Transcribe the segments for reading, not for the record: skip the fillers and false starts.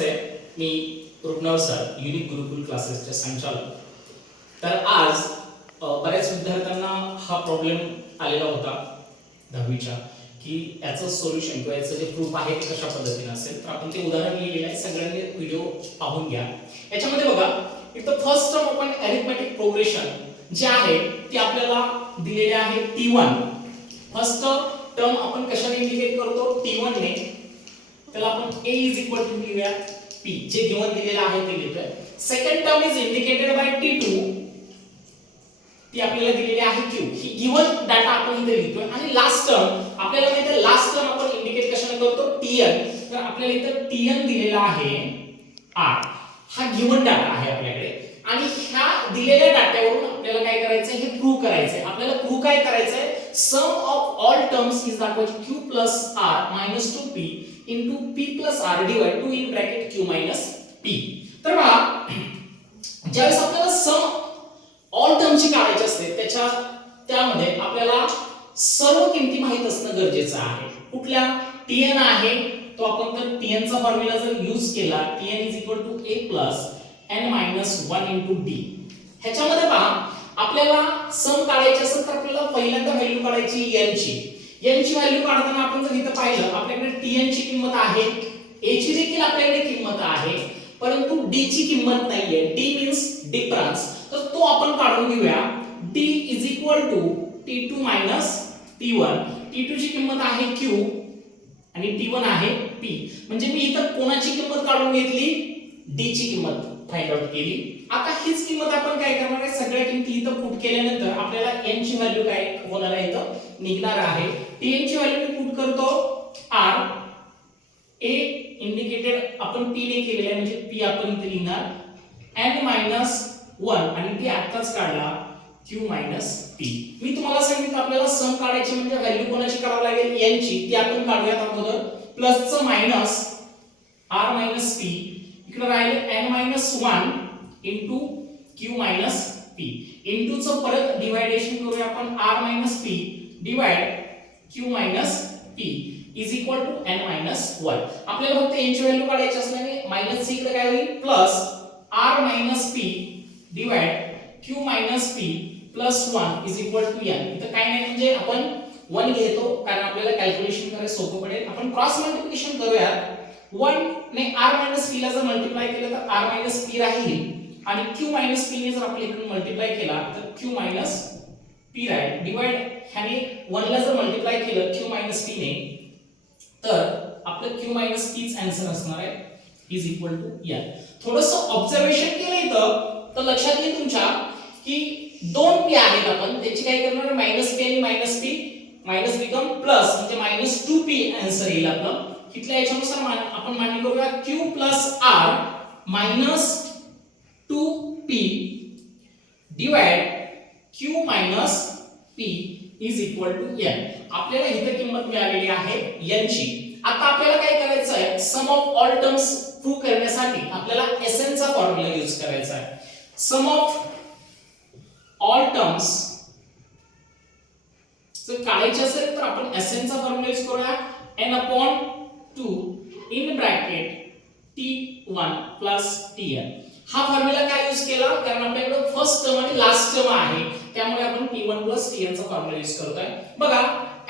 नमस्ते, मी Rupanwar sir, unique गुरुकुल क्लासेसचे संचालक. तर आज बऱ्याच विद्यार्थ्यांना हा प्रॉब्लेम आलेला होता 10वीच्या की याचं सोल्युशन किंवा याचं जे प्रूफ आहे ते कशा पद्धतीने असेल. तर आपण ते उदाहरण लिहिलेलं आहे, सगळ्यांनी व्हिडिओ पाहून घ्या. याच्यामध्ये बघा, इथं फर्स्ट टर्म आपण अरिथमेटिक प्रोग्रेशन जे आहे ते आपल्याला दिलेले आहे T1. फर्स्ट टर्म आपण कशाने इंडिकेट करतो? T1 ने. त्याला आपण a इज इक्वल टू लिहूया p, जे गिवन दिलेलं आहे ते लिहितोय. Second term is indicated by T2, ती आपल्याला दिलेली आहे q. ही गिवन डाटा आपण इथे लिहितोय. आणि लास्ट टर्म आपल्याला माहिती आहे, लास्ट टर्म आपण इंडिकेट कशाने करतो? Tn. तर आपल्याला इथे Tn दिलेला आहे r. हा गिवन डाटा आहे आपल्याकडे. आणि ह्या दिलेल्या डाट्यावरून आपल्याला काय करायचं आहे? हे प्रूव्ह करायचं आहे. आपल्याला प्रूव्ह काय करायचं आहे? सम ऑफ ऑल टर्म्स इज दाखवायची q plus r minus 2p into p plus r divide 2 in bracket q minus p. तर बघा, ज्यावेळेस आपल्याला सम ऑल टर्मची काढायची असते त्यामध्ये आपल्याला सर्व किमती माहित असणं गरजेचं आहे. कुठल्या? Tn आहे, तो आपण तर Tn चा फॉर्म्युला जर यूज केला, Tn is equal to a plus n minus 1 into d. ह्याच्यामध्ये पहा, आपल्याला सम काढायची असेल तर आपल्याला पहिल्यांदा व्हॅल्यू काढायची n ची. n ची व्हॅल्यू काढताना आपण जर इथं पाहिलं, आपल्याकडे Tn ची किंमत आहे, a ची देखील आपल्याकडे किंमत आहे, परंतु d ची किंमत नाहीये. d means difference. तर तो आपण काढून घेऊया. d is equal to t2 minus t1. t2 ची किंमत आहे q आणि t1 आहे p. म्हणजे मी इथं कोणाची किंमत काढून घेतली? d ची किंमत फाइंड आउट केली. आता हीच किंमत आपण काय करणार आहे? सगळ्या किमती इथं पुट केल्यानंतर आपल्याला n ची व्हॅल्यू काय होणार आहे? इथं निघणार आहे. tn ची व्हॅल्यू मी पुट करतो r. a इंडिकेटेड आपण p ने केलेलं आहे, म्हणजे p आपण इथे लिहिणार n मायनस 1 आणि t आत्ताच काढला q मायनस p. मी तुम्हाला सांगितलं आपल्याला सम काढायची म्हणजे व्हॅल्यू कोणाची काढावी लागेल? n ची. ती आपण काढूयात अगोदर. प्लस च मायनस r मायनस p, इकडे राहिले n minus 1 into q minus p. Into च परत डिवायडेशन करूया आपण, r minus p divide q minus p is equal to n minus 1. आपल्याला फक्त n ची व्हॅल्यू काढायची असल्याने मायनस ची इकडे काय होईल? Plus r minus p divide q minus p plus 1 is equal to n. इथं काय नाही, म्हणजे आपण 1 घेतो कारण आपल्याला कॅल्क्युलेशन करायला सोपं पडेल. आपण क्रॉस मल्टिप्लिकेशन करूयात. 1 ने r मायनस p ला जर मल्टिप्लाय केलं तर r मायनस p राहील, आणि q मायनस p ने जर आपण इकडून मल्टिप्लाय केला तर q मायनस p राहील. डिवाइड ह्याने 1 ला जर मल्टिप्लाय केलं q मायनस p ने, तर आपलं q मायनस p च आन्सर असणार आहे इज इक्वल टू n. थोडंसं ऑब्झर्वेशन केलं इथं तर लक्षात येईल तुमच्या की दोन p आहेत, आपण त्याची काय करणार? मायनस p आणि minus p, minus become plus, म्हणजे मायनस 2p आन्सर येईल आपलं. इथल्या याच्यानुसार आपण मांडणी करूया q plus r minus 2p divide q minus p is equal to n. आपल्याला इथे किंमत मिळालेली आहे n ची. आता आपल्याला काय करायचं आहे? सम ऑफ ऑल टर्म्स प्रूव्ह करण्यासाठी आपल्याला Sn चा फॉर्म्युला यूज करायचा आहे. सम ऑफ ऑल टर्म्स जर काढायचे असेल तर आपण Sn चा फॉर्म्युला यूज करूया. n upon 2 in bracket t1 plus tn. हा फॉर्म्युला काय यूज केला? कारण आपल्याकडे फर्स्ट टर्म आणि लास्ट टर्म आहे, त्यामुळे आपण t1 प्लस tn चा फॉर्म्युला यूज करतोय. बघा,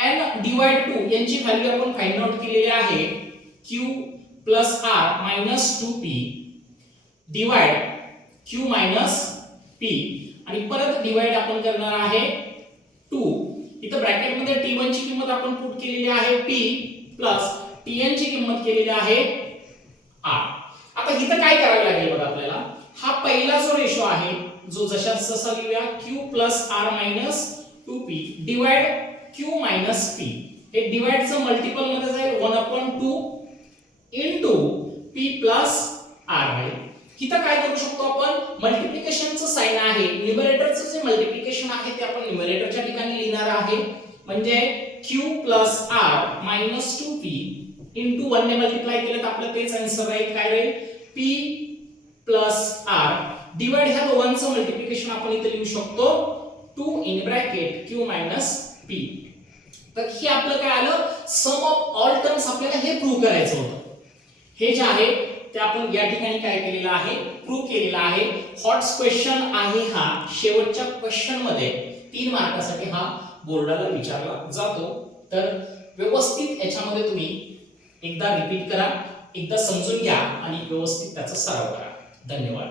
n डिवाइड 2 यांची व्हॅल्यू आपण फाइंड आउट केलेली आहे q plus r minus 2p divide q minus p, आणि परत डिवाइड आपण करणार आहे 2. इथं ब्रॅकेट मध्ये t1 ची किंमत आपण पुट केलेली आहे p प्लस tn ची किंमत केलेली आहे r. आता इथं काय करावे लागेल बघा आपल्याला? हा पहिला जो रेशो आहे, जो जशाच तसा लिहूया q plus r minus 2p divide q minus p. हे डिवाइड चं मल्टिपल मध्ये जाईल 1/2 इनटू p प्लस r आहे. इथं काय करू शकतो आपण? मल्टिप्लिकेशनचं साइन आहे, न्यूमरेटरचं जे मल्टिप्लिकेशन आहे ते आपण न्यूमरेटरच्या ठिकाणी लिहिणार आहे, म्हणजे q plus r minus 2p into 1 ने मल्टिप्लाय केलं तर आपलं तेच आन्सर राहील. काय राहील? p प्लस r डिवाइड ह्या दोघांचं मल्टिप्लिकेशन आपण इथे लिहू शकतो 2 in bracket q minus p. तर हे आपलं काय आलं? सम ऑफ ऑल टर्म्स आपल्याला हे प्रूव्ह करायचं होतं. हे जे आहे ते आपण या ठिकाणी काय केलेलं आहे, प्रूव्ह केलेलं आहे. हॉट्स क्वेश्चन आहे हा शेवटच्या क्वेश्चन मध्ये 3 मार्कासाठी हा बोर्डाला विचारला जातो. तर व्यवस्थित याच्यामध्ये तुम्ही एकदा रिपीट करा, एकदा समजून घ्या आणि व्यवस्थित त्याचा सराव करा. धन्यवाद.